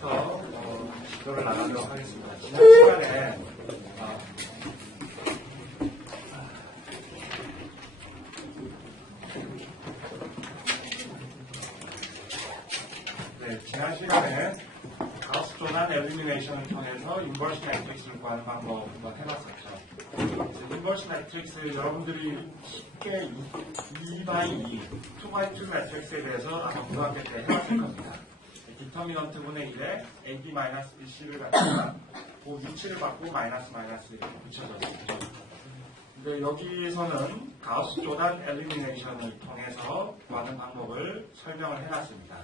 이제부터 지도를 나가도록 하겠습니다. 지난 시간에 지난 시간에 가우스 조난 엘리미네이션을 통해서 인버스 매트릭스를 구하는 방법을 한번 해봤었죠. 인버스 매트릭스 여러분들이 쉽게 2x2, 2x2 매트릭스에 대해서 아마 고등학교 때 해봤을 겁니다. 디터미넌트 분의 1에 AB-BC를 갖다가 그 위치를 받고 마이너스 이렇게 붙여졌습니다. 근데 여기서는 가우스 조단 엘리미네이션을 통해서 구하는 방법을 설명을 해놨습니다.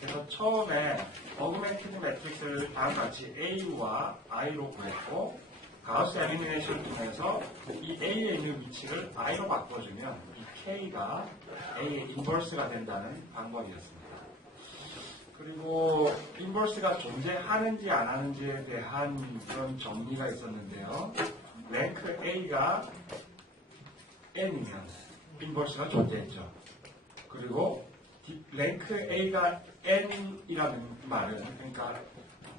그래서 처음에 어그멘티드 매트릭스를 다음과 같이 A와 I로 구했고 가우스 엘리미네이션을 통해서 이 A에 있는 위치를 I로 바꿔주면 이 K가 A의 인버스가 된다는 방법이었습니다. 그리고 인버스가 존재하는지 안 하는지에 대한 그런 정리가 있었는데요. 랭크 A가 N이면 인버스가 존재했죠. 그리고 랭크 A가 N이라는 말은 그러니까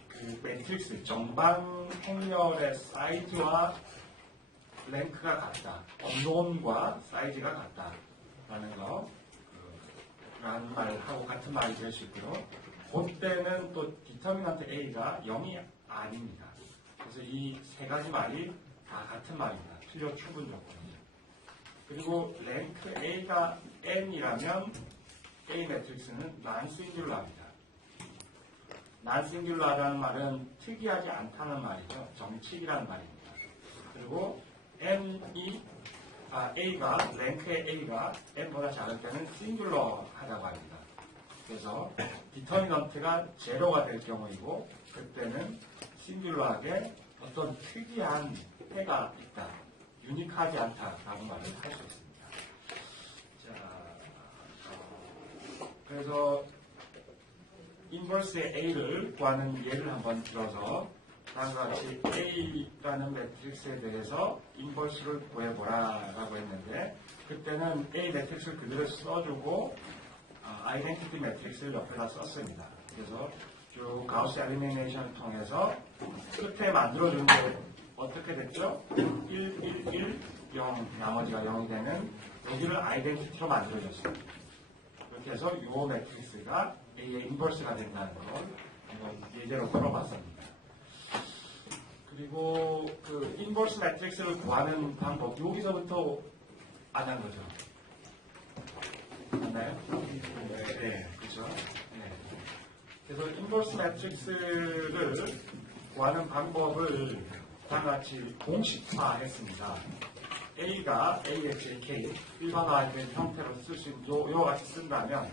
그 매트릭스 정방 행렬의 사이즈와 랭크가 같다. 언론과 사이즈가 같다라는 거 라는 말하고 같은 말이 될 수 있고요. 그때는 또 디터미넌트 A가 0이 아닙니다. 그래서 이 세 가지 말이 다 같은 말입니다. 필요 충분 조건이죠. 그리고 랭크 A가 N이라면 A 매트릭스는 난싱귤러입니다. 난싱귤러라는 말은 특이하지 않다는 말이죠. 정칙이라는 말입니다. 그리고 A가 랭크의 A가 N보다 작을 때는 싱귤러하다고 합니다. 그래서 디터미넌트가 제로가 될 경우이고 그때는 싱귤러하게 어떤 특이한 해가 있다, 유니크하지 않다라고 말을 할 수 있습니다. 그래서 인버스의 A를 구하는 예를 한번 들어서 다음과 같이 A라는 매트릭스에 대해서 인버스를 구해보라라고 했는데 그때는 A 매트릭스를 그대로 써주고 아이덴티티 매트릭스를 옆에다 썼습니다. 그래서 쭉 가우스 엘리미네이션을 통해서 끝에 만들어준 게 어떻게 됐죠? 1, 1, 1, 0 나머지가 0이 되는 여기를 아이덴티티로 만들어줬습니다. 그렇게 해서 이 매트릭스가 A의 인버스가 된다는 걸 예제로 풀어봤습니다. 그리고 그 인버스 매트릭스를 구하는 방법 여기서부터 안 한 거죠. 맞나요? 네, 그렇죠. 네. 그래서 인버스 매트릭스를 구하는 방법을 다음같이 공식화했습니다. A가 AHK 일반화된 형태로 쓸 수 있는 요와 같이 쓴다면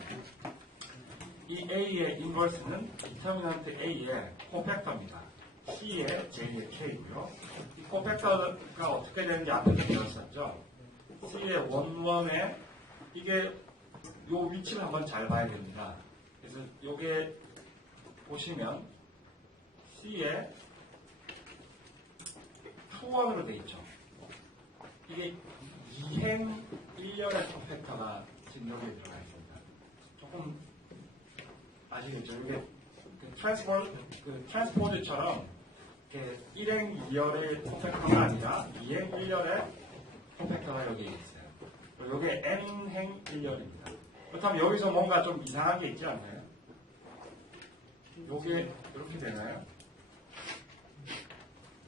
이 A의 인버스는 디터미넌트 A의 코팩터입니다. C의 J의 K고요. 이 코팩터가 어떻게 되는지 앞에서 배웠었죠. C의 원원에 이게 요 위치를 한번 잘 봐야 됩니다. 그래서 요게 보시면 C에 2원으로 되어 있죠. 이게 2행 1열의 코팩터가 지금 여기에 들어가 있습니다. 조금 아시겠죠? 이게 트랜스포즈처럼 1행 2열의 코팩터가 아니라 2행 1열의 코팩터가 여기에 있어요. 그리고 이게 n행 1열입니다. 그렇다면 여기서 뭔가 좀 이상한 게 있지 않나요? 이게 이렇게 되나요?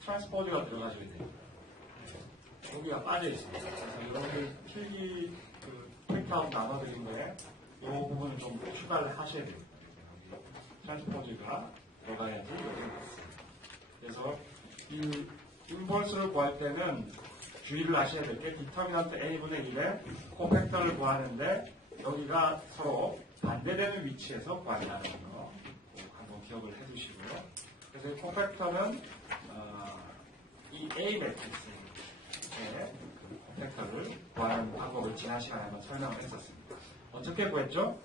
트랜스포즈가 들어가셔야 돼요. 여기가 빠져 있습니다. 그래서 여러분들 필기 프린트아웃 나눠드린 거에 이 부분을 좀 추가를 하셔야 됩니다. 트랜스포즈가 들어가야지 여기 있습니다. 그래서 이 인버스를 구할 때는 주의를 하셔야 될 게 디터미넌트 A분의 1에 코팩터를 구하는데 여기가 서로 반대되는 위치에서 구한다는 거 한번 기억을 해두시고요. 그래서 이 코팩터는 이 A 매트릭스의 코팩터를 구하는 방법을 지난 시간에 한번 설명을 했었습니다. 어떻게 구했죠?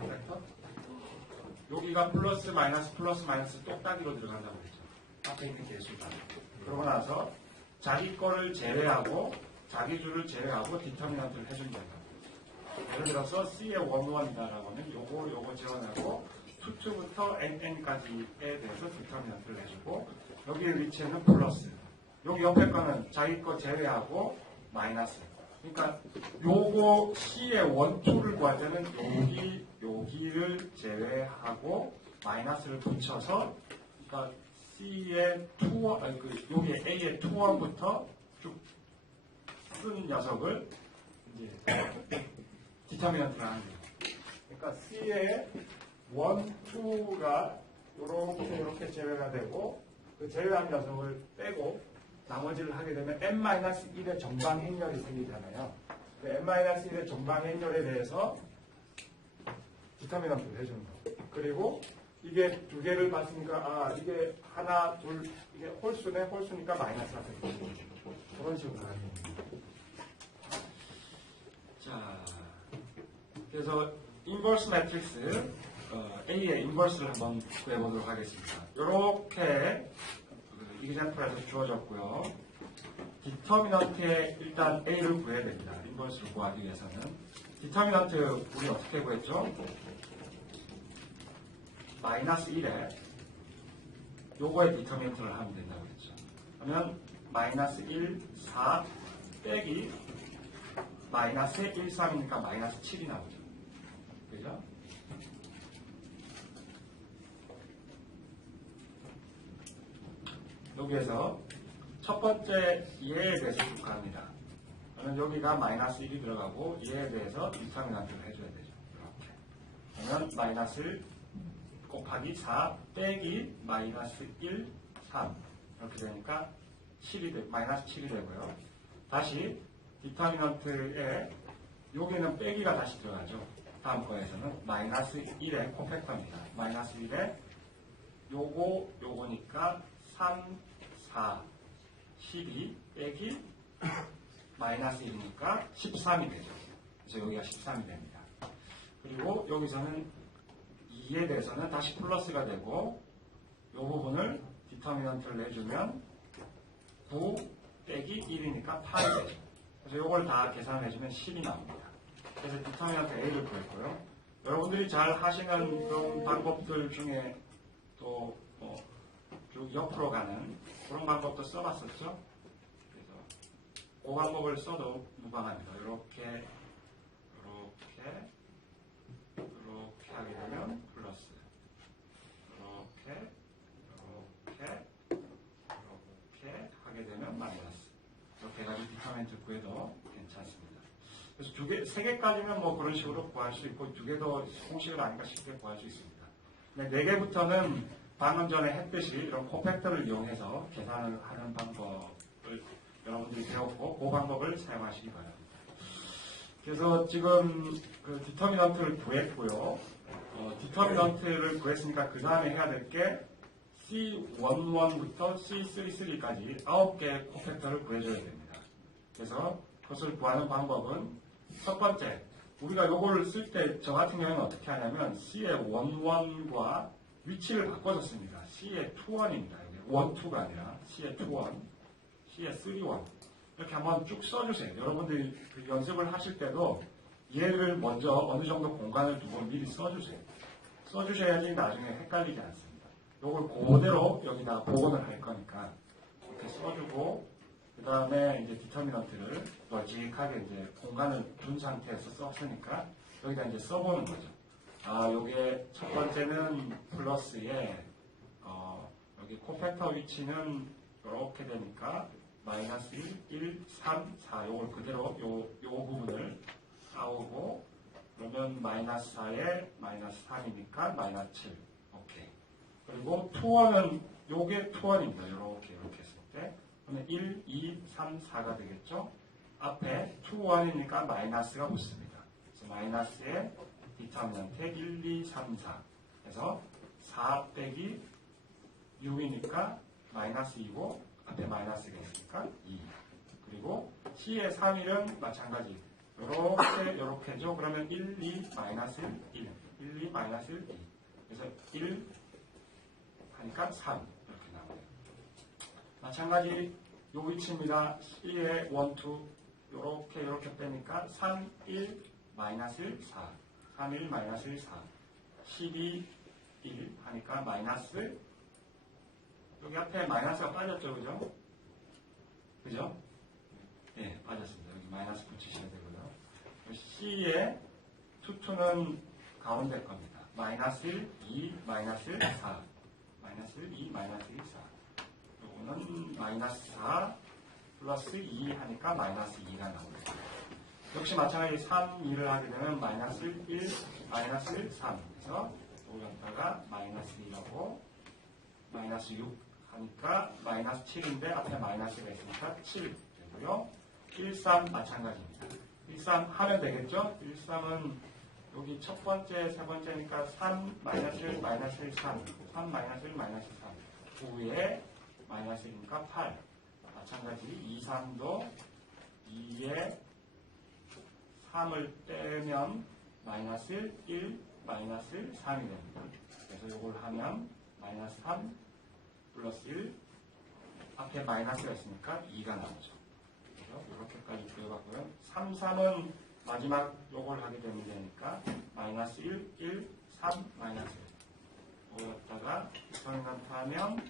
코팩터? 여기가 플러스 마이너스 똑딱이로 들어간다고 했죠. 앞에 있는 개수가. 그러고 나서 자기 거를 제외하고 자기 줄을 제외하고 디터미넌트를 해준다. 예를 들어서 C의 1, 1이다라고 하면 요거 지원하고 2, 2부터 n까지에 대해서 디터미넌트를 내주고 여기의 위치에는 플러스. 여기 옆에 거는 자기 거 제외하고 마이너스. 그러니까 요거 C의 원투를 구할 때는 여기를 제외하고 마이너스를 붙여서 그러니까 C의 투원, 여기에 A의 투원부터 쭉 쓴 녀석을 이제 디터미넌트를 하는 거예요. 그러니까 C의 원, 투가 이렇게 제외가 되고 그 제외한 녀석을 빼고 나머지를 하게 되면 n-1의 정방행렬이 생기잖아요. 그 n-1의 정방행렬에 대해서 디터미넌트를 해주는 거예요. 그리고 이게 두 개를 봤으니까 이게 하나, 둘, 이게 홀수니까 마이너스가 되겠죠. 그런 식으로 하는 겁니다. 자, 그래서 인버스 매트릭스 A의 인버스를 한번 구해보도록 하겠습니다. 이렇게 이그젠플에서 주어졌고요. 디터미넌트에 일단 A를 구해야 됩니다. 인버스를 구하기 위해서는. 디터미넌트 우리 어떻게 구했죠? 마이너스 1에 요거의 디터미넌트를 하면 된다고 했죠. 그러면 마이너스 1, 4 빼기 마이너스 1, 3이니까 마이너스 7이 나오죠. 그죠? 여기에서 첫 번째 얘에 대해서 축하합니다. 그러면 여기가 마이너스 1이 들어가고 얘에 대해서 디터미넌트를 해줘야 되죠. 이렇게. 그러면 마이너스 1 곱하기 4 빼기 마이너스 1, 3 이렇게 되니까 마이너스 7이 되고요. 다시 디터미넌트에 여기는 빼기가 다시 들어가죠. 다음 거에서는 마이너스 1의 콤팩터입니다. 마이너스 1에 요거니까 3, 4, 12 빼기 마이너스 1이니까 13이 되죠. 그래서 여기가 13이 됩니다. 그리고 여기서는 2에 대해서는 다시 플러스가 되고 이 부분을 디터미넌트를 내주면 9 빼기 1이니까 8이 되죠. 그래서 이걸 다 계산해주면 10이 나옵니다. 그래서 디터미넌트 A를 구했고요. 여러분들이 잘 하시는 그런 방법들 중에 또 쭉 옆으로 가는 그런 방법도 써봤었죠. 그래서 그 방법을 써도 무방합니다. 이렇게 하게 되면 플러스, 이렇게 하게 되면 마이너스. 이렇게 해가지고 디터미넌트 구해도 괜찮습니다. 그래서 세 개까지는 뭐 그런 식으로 구할 수 있고, 두 개 더 공식을 아니까 쉽게 구할 수 있습니다. 근데 네 개부터는 방금 전에 했듯이 이런 콤팩터를 이용해서 계산을 하는 방법을 여러분들이 배웠고, 그 방법을 사용하시기 바랍니다. 그래서 지금 그 디터미넌트를 구했고요. 디터미넌트를 구했으니까 그 다음에 해야 될 게 C11부터 C33까지 9개의 콤팩터를 구해줘야 됩니다. 그래서 그것을 구하는 방법은 첫 번째, 우리가 이거를 쓸 때 저 같은 경우는 어떻게 하냐면 C의 11과 위치를 바꿔줬습니다. C의 21입니다. 여기 12가 아니라 C의 21, C의 31 이렇게 한번 쭉 써주세요. 여러분들이 그 연습을 하실 때도 얘를 먼저 어느 정도 공간을 두고 미리 써주세요. 써주셔야지 나중에 헷갈리지 않습니다. 이걸 그대로 여기다 복원을 할 거니까 이렇게 써주고 그 다음에 이제 디터미넌트를 널찍하게 이제 공간을 둔 상태에서 썼으니까 여기다 이제 써보는 거죠. 요게 첫 번째는 플러스에 여기 콤팩터 위치는 이렇게 되니까 마이너스 1, 3, 4 요걸 그대로 요 부분을 싸우고 그러면 마이너스 4에 마이너스 3이니까 마이너스 7 오케이. 그리고 투원은 요게 투원입니다. 이렇게 했을 때 그러면 1, 2, 3, 4가 되겠죠. 앞에 투원이니까 마이너스가 붙습니다. 그래서 마이너스에 디터미넌트 1, 2, 3, 4 해서 4 빼기 6이니까 마이너스 2고 앞에 마이너스가 있으니까 2. 그리고 C의 3일은 마찬가지. 요렇게죠. 그러면 1, 2, 마이너스 1, 1, 2, 마이너스 1, 2. 그래서 1 하니까 3 이렇게 나와요. 마찬가지 요 위치입니다. C의 1, 2 요렇게 빼니까 3, 1, 마이너스 1, 4. 3, 1, 마이너스 1, 4. 12, 1 하니까 마이너스, 여기 앞에 마이너스가 빠졌죠, 그죠? 그죠? 네, 빠졌습니다. 여기 마이너스 붙이셔야 되고요. C의 투투는 가운데 겁니다. 마이너스 1, 2, 마이너스 4. 마이너스 2, 마이너스 4. 요거는 마이너스 4 플러스 2 하니까 마이너스 2가 나옵니다. 역시 마찬가지 3, 2를 하게 되면 마이너스 1, 마이너스 3. 그래서 여기다가 마이너스 2라고 마이너스 6 하니까 마이너스 7인데 앞에 마이너스가 있으니까 7 되고요. 1, 3 마찬가지입니다. 1, 3 하면 되겠죠? 1, 3은 여기 첫 번째, 세 번째니까 3, 마이너스 1, 마이너스 1, 3. 3, 마이너스 1, 마이너스 3. 9에 마이너스 1이니까 8. 마찬가지 2, 3도 2에 3을 빼면 마이너스 1, 마이너스 3이 됩니다. 그래서 이걸 하면 마이너스 3 플러스 1 앞에 마이너스가 있으니까 2가 나오죠. 그래서 이렇게까지 구해봤고요. 3, 3은 마지막 요걸 하게 되면 되니까 마이너스 1, 1, 3, 마이너스 1 여기다가 디터미넌트 하면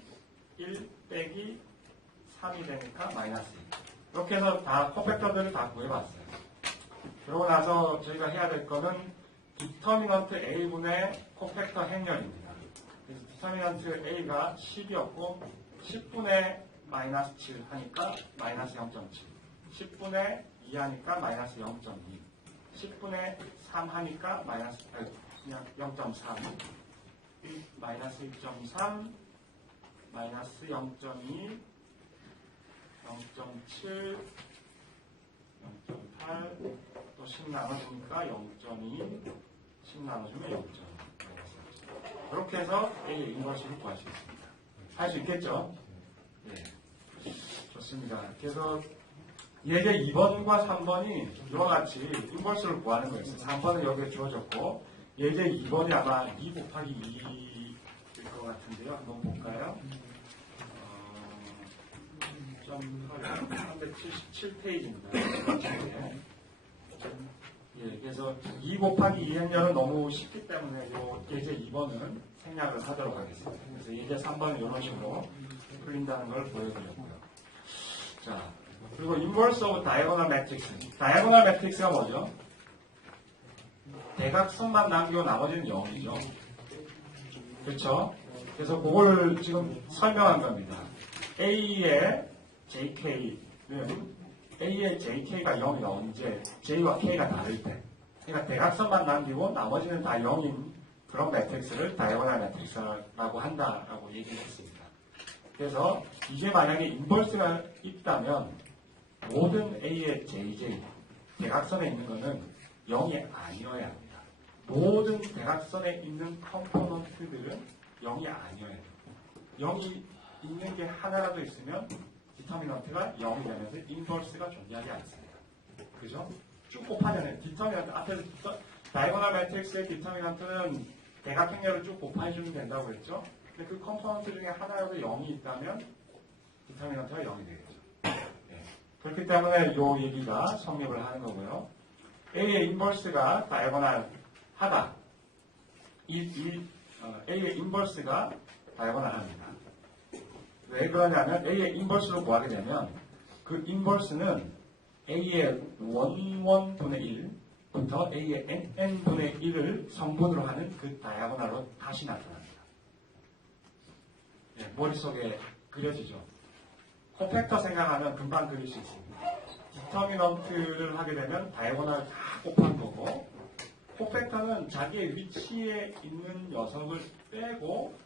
1 빼기 3이 되니까 마이너스 1 이렇게 해서 다 코팩터들을 다 구해봤어요. 그러고 나서 저희가 해야 될 거는 디터미넌트 A분의 코팩터 행렬입니다. 그래서 디터미넌트 A가 10이었고 10분의 마이너스 7 하니까 마이너스 0.7 10분의 2 하니까 마이너스 0.2 10분의 3 하니까 마이너스 0.3 마이너스 1.3 마이너스 0.2 0.7 0.8 또 10 나눠주니까 0.2 10 나눠주면 0.2 이렇게 해서 A의 인버스를 구할 수 있습니다. 할 수 있겠죠? 네. 좋습니다. 그래서 예제 2번과 3번이 이와 같이 인버스를 구하는 거였어요. 3번은 여기에 주어졌고 예제 2번이 아마 2 곱하기 2일 것 같은데요. 한번 볼까요? 377페이지입니다. 예, 그래서 2 곱하기 2 행렬은 너무 쉽기 때문에 요 예제 2번은 생략을 하도록 하겠습니다. 그래서 예제 3번은 이런 식으로 풀린다는 걸 보여드렸고요. 자, 그리고 인버스 오브 다이아고널 매트릭스. 다이아고널 매트릭스가 뭐죠? 대각선만 남기고 나머지는 0이죠. 그렇죠? 그래서 그걸 지금 설명한 겁니다. A의 JK는 A의 JK가 0이 언제 J와 K가 다를 때 그러니까 대각선만 남기고 나머지는 다 0인 그런 매트릭스를 다이아고널 매트릭스라고 한다라고 얘기를 했습니다. 그래서 이게 만약에 인버스가 있다면 모든 A의 JJ 대각선에 있는 것은 0이 아니어야 합니다. 모든 대각선에 있는 컴포넌트들은 0이 아니어야 돼요. 0이 있는 게 하나라도 있으면 디터미넌트가 0이 되면서 인버스가 존재하지 않습니다. 그죠? 쭉 곱하면 디터미넌트 앞에서 다이고널 매트릭스의 디터미넌트는 대각행렬을 쭉 곱해주면 된다고 했죠? 근데 그 컴포넌트 중에 하나라도 0이 있다면 디터미넌트가 0이 되겠죠. 네. 그렇기 때문에 이 얘기가 성립을 하는 거고요. A의 인버스가 다이고널 하다. A의 인버스가 다이고널 합니다. 왜 그러냐면 A의 인버스로 구하게 되면 그 인버스는 A의 원분의 1부터 A의 n분의 1을 성분으로 하는 그 다이아고널로 다시 나타납니다. 네, 머릿속에 그려지죠. 코팩터 생각하면 금방 그릴 수 있습니다. 디터미넌트를 하게 되면 다이아고널 다 곱한 거고 코팩터는 자기의 위치에 있는 녀석을 빼고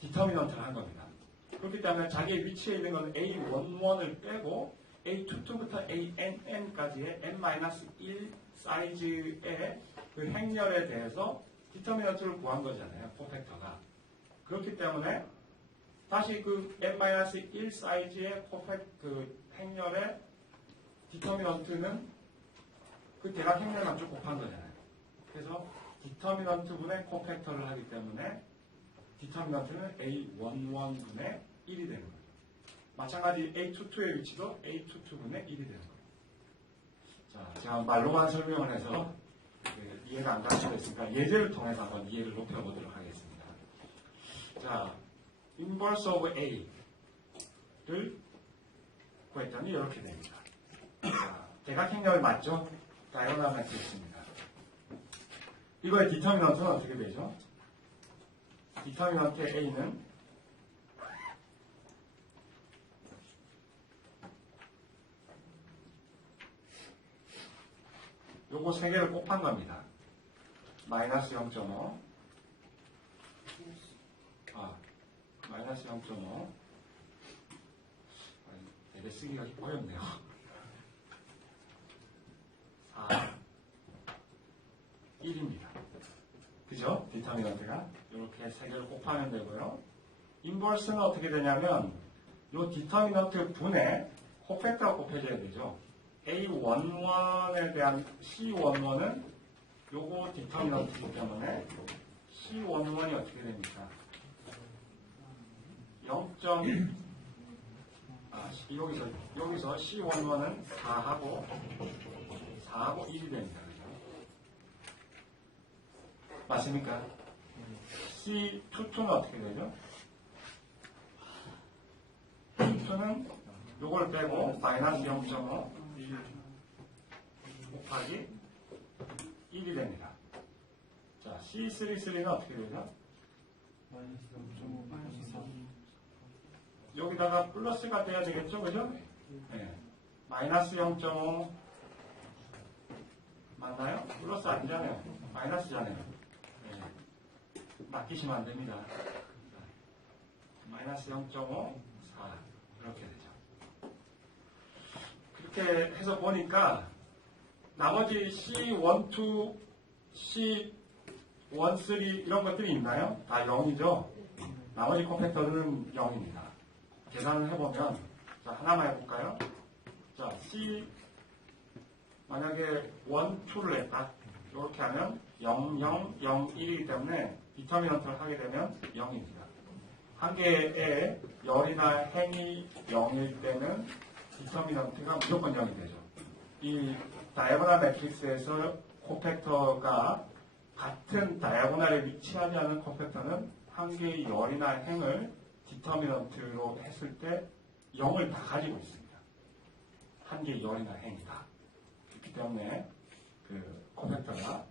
디터미넌트를 한 겁니다. 그렇기 때문에 자기의 위치에 있는 건 A11을 빼고 A22부터 ANN까지의 N-1 사이즈의 그 행렬에 대해서 디터미넌트를 구한 거잖아요. 코팩터가. 그렇기 때문에 다시 그 N-1 사이즈의 그 행렬의 디터미넌트는 그 대각 행렬만 쭉 곱한 거잖아요. 그래서 디터미넌트분의 코팩터를 하기 때문에 디터미넌트는 A11분의 1이 되는 거예요. 마찬가지 A22의 위치도 A22분의 1이 되는 거예요. 자, 제가 말로만 설명을 해서 이해가 안 가는 거 있으니까 예제를 통해서 한번 이해를 높여보도록 하겠습니다. 자, inverse of A를 구했더니 이렇게 됩니다. 자, 대각행렬 맞죠? 다이어gonal 매트릭스입니다. 이거의 디터미넌트는 어떻게 되죠? 디터미넌트의 A는 요거 세 개를 곱한 겁니다. 마이너스 0.5 마이너스 0.5 대대 쓰기가 어렵네요. 4 1입니다. 그죠? 디터미넌트가 이렇게 세 개를 곱하면 되고요. 인버스는 어떻게 되냐면 이 디터미넌트 분에 코팩터가 곱해져야 되죠. A11에 대한 C11은 요거 디터미넌트이기 때문에 C11이 어떻게 됩니까? 0. 여기서 C11은 4하고 1이 됩니다. 맞습니까? C22는 어떻게 되죠? C2는 요걸 빼고 마이너스 0.5 곱하기 1이 됩니다. 자, C33는 어떻게 되죠? 여기다가 플러스가 돼야 되겠죠? 그죠? 네. 마이너스 0.5 맞나요? 플러스 아니잖아요. 마이너스잖아요. 네. 맡기시면 안 됩니다. 마이너스 0.5, 4 이렇게 되죠. 그렇게 해서 보니까 나머지 C12, C13 이런 것들이 있나요? 다 0이죠? 나머지 컴팩터들은 0입니다. 계산을 해보면, 자, 하나만 해볼까요? 자, 만약에 1, 2를 했다. 이렇게 하면 0, 0, 0, 1이기 때문에 디터미넌트를 하게 되면 0입니다. 한 개의 열이나 행이 0일 때는 디터미넌트가 무조건 0이 되죠. 이 다이아고널 매트릭스에서 코팩터가 같은 다이아고널에 위치하지 않은 코팩터는 한 개의 열이나 행을 디터미넌트로 했을 때 0을 다 가지고 있습니다. 한 개의 열이나 행이 다. 그렇기 때문에 그 코팩터가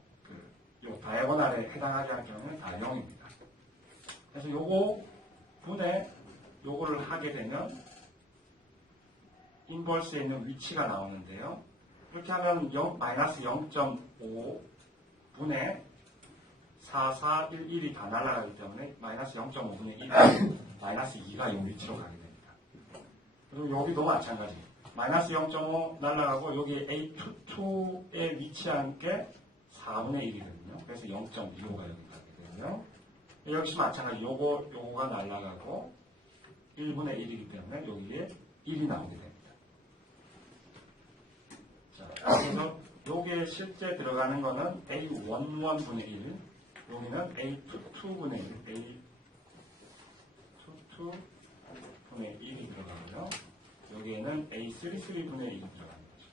요 다이아고널에 해당하지 않을 경우는 다 0입니다. 그래서 요거 분에 요거를 하게 되면 인버스에 있는 위치가 나오는데요. 이렇게 하면 마이너스 0.5 분에 4, 4, 1, 1이 다 날아가기 때문에 마이너스 0.5분의 1이 마이너스 2가 이 위치로 가게 됩니다. 그리고 여기도 마찬가지. 마이너스 0.5 날아가고 여기 A22에 위치한 게 4분의 1이거든요. 그래서 0.25가 여기 가게 되고요. 역시 마찬가지. 요거가 날아가고 1분의 1이기 때문에 여기에 1이 나오게 됩니다. 자, 그래서 여기에 실제 들어가는 거는 A11분의 1, 여기는 A22분의 1, A22분의 1이 들어가고요. 여기에는 A33분의 1이 들어가는 거죠.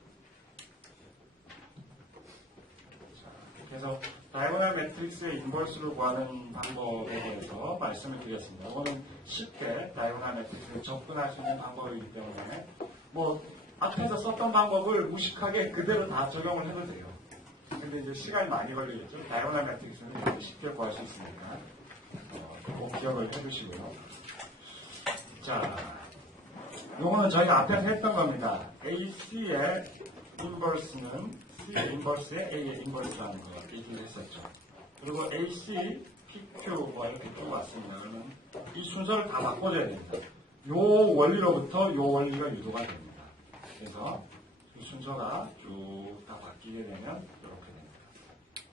자, 그래서 다이아고널 매트릭스의 인버스를 구하는 방법에 대해서 말씀을 드렸습니다. 이거는 쉽게 다이아고널 매트릭스에 접근할 수 있는 방법이기 때문에 앞에서 썼던 방법을 무식하게 그대로 다 적용을 해도 돼요. 근데 이제 시간이 많이 걸리겠죠. 다이아고널 매트릭스는 쉽게 구할 수 있으니까 꼭 기억을 해두시고요. 자, 요거는 저희가 앞에서 했던 겁니다. AC의 인버스는 C의 인버스에 A의 인버스라는 거 얘기를 했었죠. 그리고 AC, PQ 이렇게 쭉 왔습니다. 그러면 이 순서를 다 바꿔줘야 됩니다. 요 원리로부터 요 원리가 유도가 됩니다. 그래서 이 순서가 쭉 다 바뀌게 되면 이렇게 됩니다.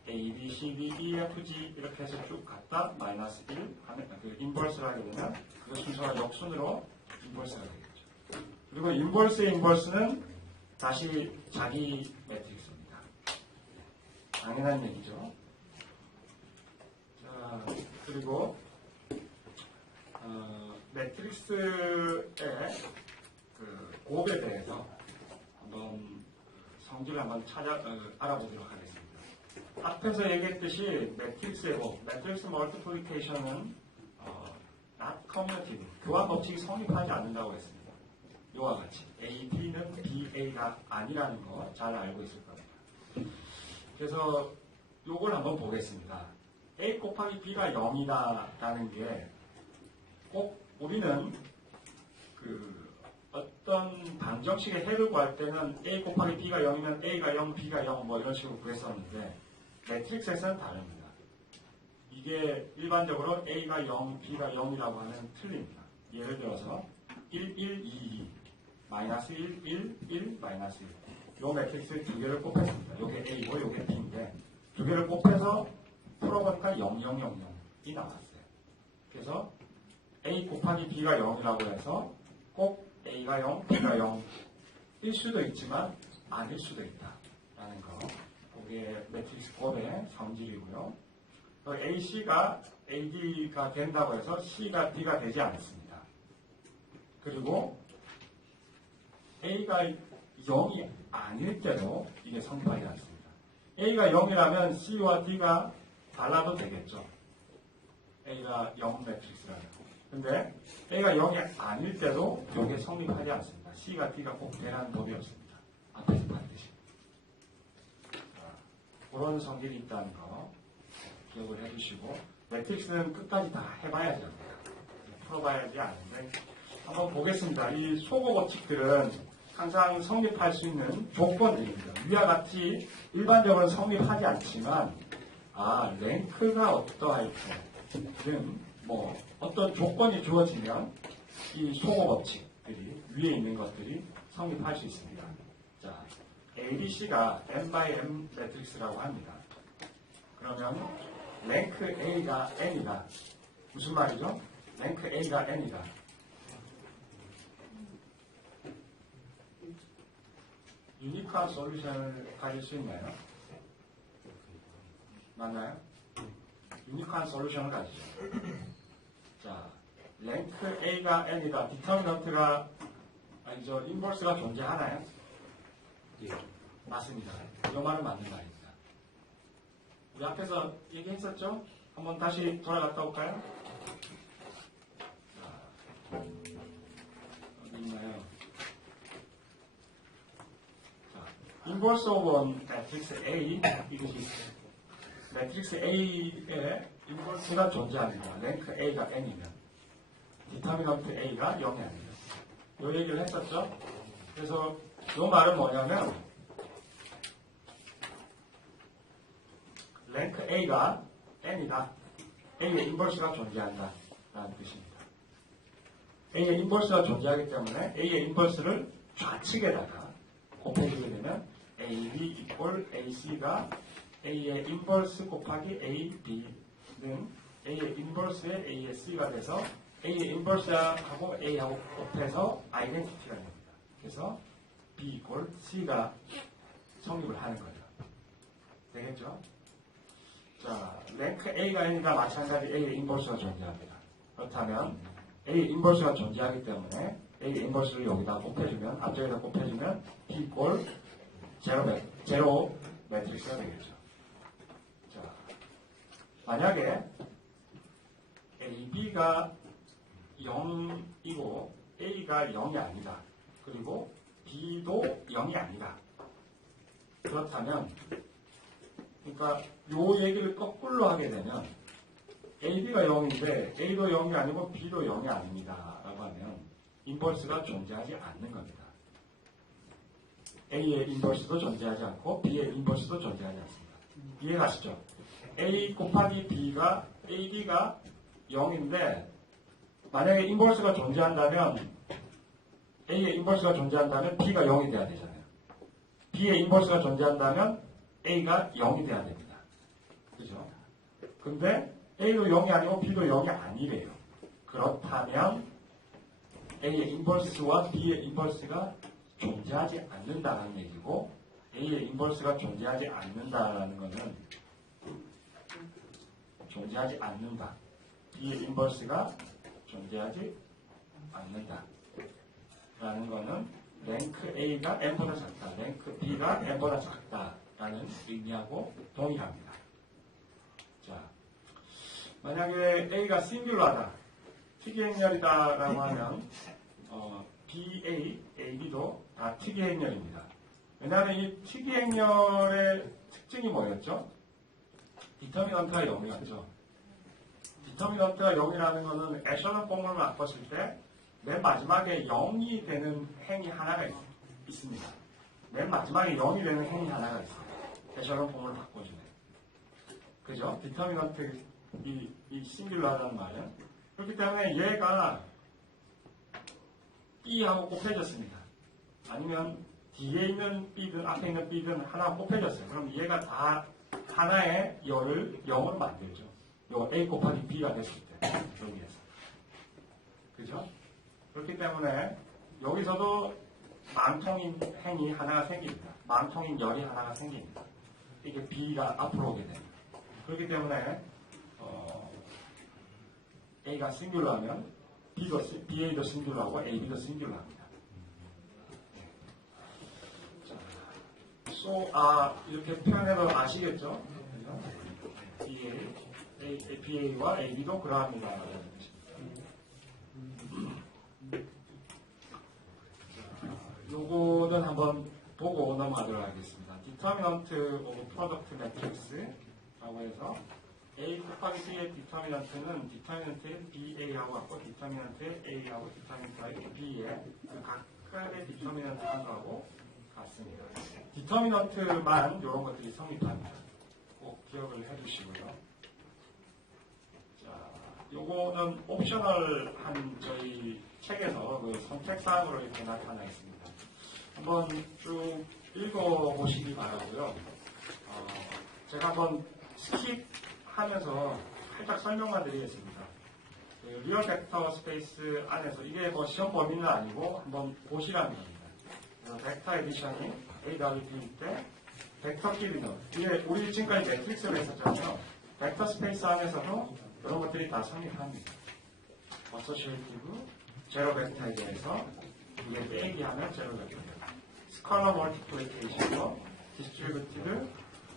A, B, C, D, E, F, G 이렇게 해서 쭉 갔다 마이너스 1 하면 그 인버스를 하게 되면 그 순서가 역순으로 인버스가 되겠죠. 그리고 인버스의 인버스는 다시 자기 매트릭스입니다. 당연한 얘기죠. 자, 그리고 매트릭스의 그 곱에 대해서 한번 성질을 한번 알아보도록 하겠습니다. 앞에서 얘기했듯이 매트릭스의 곱, 매트릭스 멀티플리케이션은 not commutative. 교환 법칙이 성립하지 않는다고 했습니다. 이와 같이 A, B는 B, A가 아니라는 거 잘 알고 있을 겁니다. 그래서 요걸 한번 보겠습니다. A 곱하기 B가 0이다라는 게 꼭 우리는 그 어떤 방정식의 해를 구할 때는 A 곱하기 B가 0이면 A가 0, B가 0 뭐 이런 식으로 구했었는데 매트릭스에서는 다릅니다. 이게 일반적으로 A가 0, B가 0이라고 하면 틀립니다. 예를 들어서 1, 1, 2, 2 마이너스 1, 1, 1, 마이너스 1 요 매트릭스 두 개를 곱했습니다. 요게 A고 요게 B인데 두 개를 곱해서 풀어보니까 0, 0, 0, 0이 나왔어요. 그래서 A 곱하기 B가 0이라고 해서 꼭 A가 0, B가 0일 수도 있지만 아닐 수도 있다라는 거. 그게 매트릭스 곱의 성질이고요. AC가 AD가 된다고 해서 C가 D가 되지 않습니다. 그리고 A가 0이 아닐 때도 이게 성립하지 않습니다. A가 0이라면 C와 D가 달라도 되겠죠. A가 0 매트릭스라면. 근데 A가 0이 아닐 때도 이게 성립하지 않습니다. C가 D가 꼭 되라는 법이 없습니다. 앞에서 봤듯이. 그런 성질이 있다는 거 기억을 해주시고 매트릭스는 끝까지 다 해봐야죠. 풀어봐야지 아는데 한번 보겠습니다. 이 소거 법칙들은 항상 성립할 수 있는 조건들입니다. 위와 같이 일반적으로 성립하지 않지만 랭크가 어떠할 때는 뭐 어떤 조건이 주어지면 이 소거 법칙들이 위에 있는 것들이 성립할 수 있습니다. 자, ABC가 n by m 매트릭스라고 합니다. 그러면 랭크 A가 n이다. 무슨 말이죠? 랭크 A가 n이다. 유니크한 솔루션을 가질 수 있나요? 맞나요? 유니크한 솔루션을 가지죠. 자, 랭크 A가 n이다. 디터미넌트가 아니죠. 인버스가 존재하나요? 예. 맞습니다. 이 말은 맞는 말입니다. 우리 앞에서 얘기했었죠? 한번 다시 돌아갔다 올까요? 자, 어디 있나요? 자, 인버스 오브 매트릭스 A 이것이 매트릭스 A에 인버스가 존재합니다. 랭크 A가 n이면 디터미넌트 A가 0이 아니에요. 이 얘기를 했었죠? 그래서 이 말은 뭐냐면 랭크 A가 n이다. A의 인버스가 존재한다. 라는 뜻입니다. A의 인버스가 존재하기 때문에 A의 인버스를 좌측에다가 곱해주게 되면 AB 이꼴 AC가 A의 인버스 곱하기 AB는 A의 인버스에 A의 C가 돼서 A의 인버스하고 A하고 곱해서 아이덴티티가 됩니다. 그래서 B 이꼴 C가 성립을 하는 거죠. 되겠죠? 자, 랭크 A가 아니라 마찬가지 A의 인버스가 존재합니다. 그렇다면 A의 인버스가 존재하기 때문에 A의 인버스를 여기다 곱해주면 앞쪽에다 곱해주면 B 이꼴 제로 매트릭스가 되겠죠. 자, 만약에 AB가 0이고 A가 0이 아니다. 그리고 B도 0이 아니다. 그렇다면 그러니까 요 얘기를 거꾸로 하게 되면 AB가 0인데 A도 0이 아니고 B도 0이 아닙니다. 라고 하면 인버스가 존재하지 않는 겁니다. A의 인버스도 존재하지 않고 B의 인버스도 존재하지 않습니다. 이해가시죠? A 곱하기 B가 AB가 0인데 만약에 인버스가 존재한다면 A의 인버스가 존재한다면 B가 0이 돼야 되잖아요. B의 인버스가 존재한다면 A가 0이 돼야 됩니다. 그죠? 근데 A도 0이 아니고 B도 0이 아니래요. 그렇다면 A의 인버스와 B의 인버스가 존재하지 않는다는 얘기고 A의 인버스가 존재하지 않는다라는 것은 존재하지 않는다. B의 인버스가 존재하지 않는다. 라는 것은 랭크 A가 n보다 작다. 랭크 B가 n보다 작다라는 의미하고 동일합니다. 자, 만약에 A가 싱귤러다. 특이행렬이다라고 하면 BA, AB도 다 특이행렬입니다. 왜냐하면 이 특이행렬의 특징이 뭐였죠? 디터미넌트가 0이었죠. 디터미넌트가 0이라는 것은 에셔런 폼을 바꿨을 때 맨 마지막에 0이 되는 행이 하나가 있습니다. 맨 마지막에 0이 되는 행이 하나가 있어요. 에셔런 폼을 바꿔주네. 그죠? 디터미넌트 이 싱귤러라는 말은 그렇기 때문에 얘가 B하고 곱해졌습니다. 아니면 뒤에 있는 B든 앞에 있는 B든 하나 곱해졌어요. 그럼 얘가 다 하나의 열을 0으로 만들죠. 요 A 곱하기 B가 됐을 때 여기에서. 그죠? 그렇기 때문에 여기서도 망통인 행이 하나가 생깁니다. 망통인 열이 하나가 생깁니다. 이게 B가 앞으로 오게 됩니다. 그렇기 때문에 A가 싱귤러하면 BA도 싱귤러하고 AB도 싱귤러합니다. 이렇게 표현해도 아시겠죠? BA와 AB도 그러합니다. 요거는 한번 보고 넘어가도록 하겠습니다. Determinant of Product Matrix라고 해서 A 곱하기 B의 디터미넌트는 디터미넌트의 BA하고 같고 디터미넌트의 A하고 디터미넌트의 B의 그 각각의 디터미넌트 한거하고 같습니다. 디터미넌트만 이런 것들이 성립합니다. 꼭 기억을 해주시고요. 자, 요거는 옵셔널한 저희 책에서 그 선택사항으로 이렇게 나타나 있습니다. 한번 쭉 읽어보시기 바라고요. 제가 한번 스킵하면서 살짝 설명만 드리겠습니다. 그 리얼 벡터 스페이스 안에서 이게 뭐 시험 범위는 아니고 한번 보시라는 겁니다. 벡터 에디션이 AWP일 때 벡터 끼리는 이게 우리 지금까지 매트릭스를 했었잖아요. 벡터 스페이스 안에서도 이런 것들이 다 성립합니다. 어소시에이티브, 제로 벡터에 대해서 이게 빼기 하면 제로 벡터, 스컬러 멀티플리케이션과 디스트리뷰티드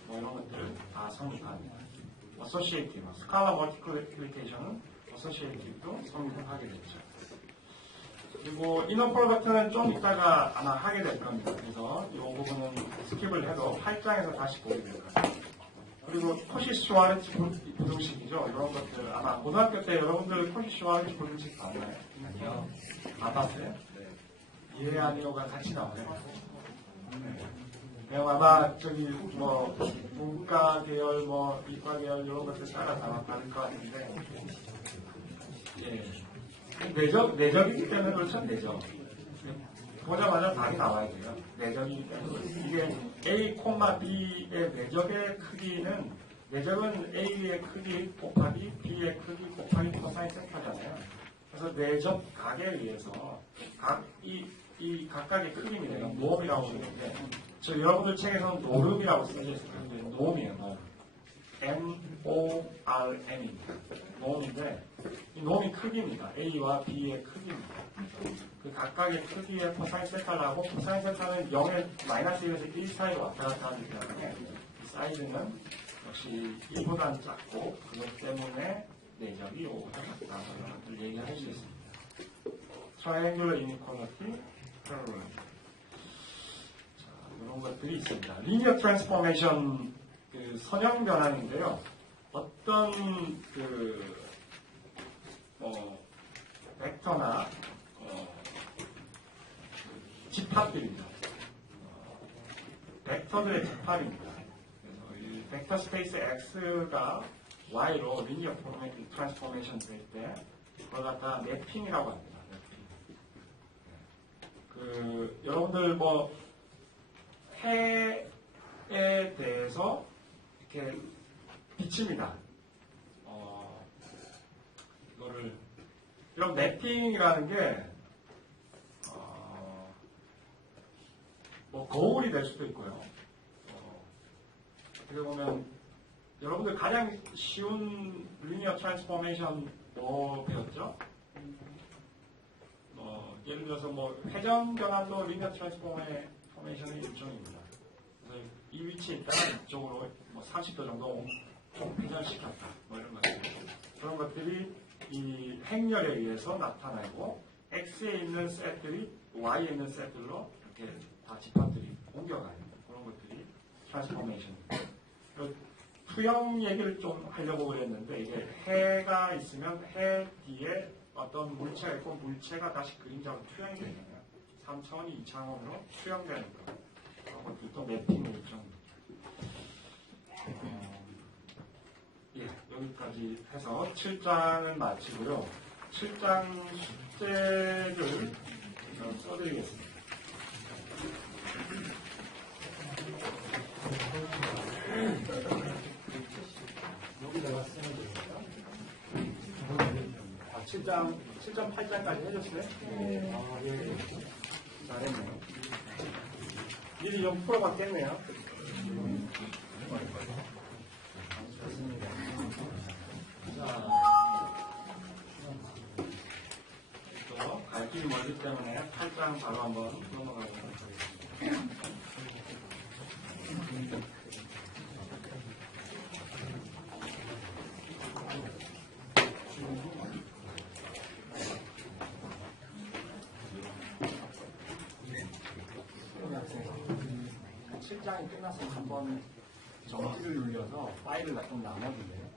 뭐 이런 것들을 다 성립합니다. 어소시에이티브, 스컬러 멀티플리케이션은 어소시에이티브도 성립을 하게 되죠. 그리고 이너 프로덕트는 좀 이따가 아마 하게 될 겁니다. 그래서 이 부분은 스킵을 해도 8장에서 다시 보게 될 겁니다. 그리고 코시-슈와르츠 부등식이죠. 이런 것들 아마 고등학교 때 여러분들 코시-슈와르츠 부등식 봤나요? 아니요. 안 봤어요? 네. 예, 아니요가 같이 나와요. 네. 아마 저기 뭐 문과 계열, 뭐 이과 계열 이런 것들 따라 다 다를 것 같은데, 예. 내적이기 때문에 그렇죠, 내적. 보자마자 답이 나와야 돼요. 내적이기 때문에. 이게 A, B의 내적의 크기는, 내적은 A의 크기 곱하기 B의 크기 곱하기 코사인 세타잖아요. 그래서 내적 각에 의해서 이 각각의 크기입니다. 노음이라고 부르는데, 여러분들 책에서는 노름이라고 쓰여져 있어요. 노음이에요, 노음. NORM입니다. 노음인데 이 노음이 크기입니다. A와 B의 크기입니다. 그 각각의 크기의 코사인 세타를 하고 코사인 세타는 0에 마이너스 1에서 1 사이로 왔다 갔다 하기 때문에 사이즈는 역시 1보다는 작고 그것 때문에 내적이 5보다 작다 이런 것들 얘기할 수 있습니다. 트라이앵귤러 이니퀄리티, 패러렐. 이런 것들이 있습니다. 리니어 트랜스포메이션 그 선형 변환인데요. 어떤 벡터나 집합들입니다. 벡터들의 집합입니다. 그래서 이 벡터 스페이스 X가 Y로 리니어 트랜스포메이션 될 때 그걸 갖다 매핑이라고 합니다. 매핑. 여러분들 뭐 해에 대해서 이렇게 비칩니다. 이런 매핑이라는 게 뭐 거울이 될 수도 있고요. 어떻게 보면 여러분들 가장 쉬운 리니어 트랜스포메이션 뭐 배웠죠? 예를 들어서 뭐 회전 변환도 리니어 트랜스포메이션의 일종입니다. 그래서 이 위치에 있다가 이쪽으로 뭐 30도 정도 좀 회전시켰다. 뭐 이런 것들. 그런 것들이 이 행렬에 의해서 나타나고 X에 있는 셋들이 Y에 있는 셋들로 이렇게 다 집합들이 옮겨가요. 그런 것들이 트랜스포메이션. 투영 얘기를 좀 하려고 그랬는데 이게 해가 있으면 해 뒤에 어떤 물체가 있고 물체가 다시 그림자로 투영이 되는 거예요. 3차원이 2차원으로 투영되는 거. 그런 것들이 또 매핑 일정. 예, 여기까지 해서 7장은 마치고요. 7장 숙제를 써드리겠습니다. 여기다가 쓰면 됩니다. 7장, 8장까지 해줬어요? 네. 아, 예. 잘했네요. 미리 좀 풀어봤겠네요. 좋습니다. 자, 또 갈 길이 멀기 때문에 8장 바로 한번 넘어가도록 하겠습니다. 실장이 끝나서 한번 정지를 눌려서 파일을 좀 나눠주세요.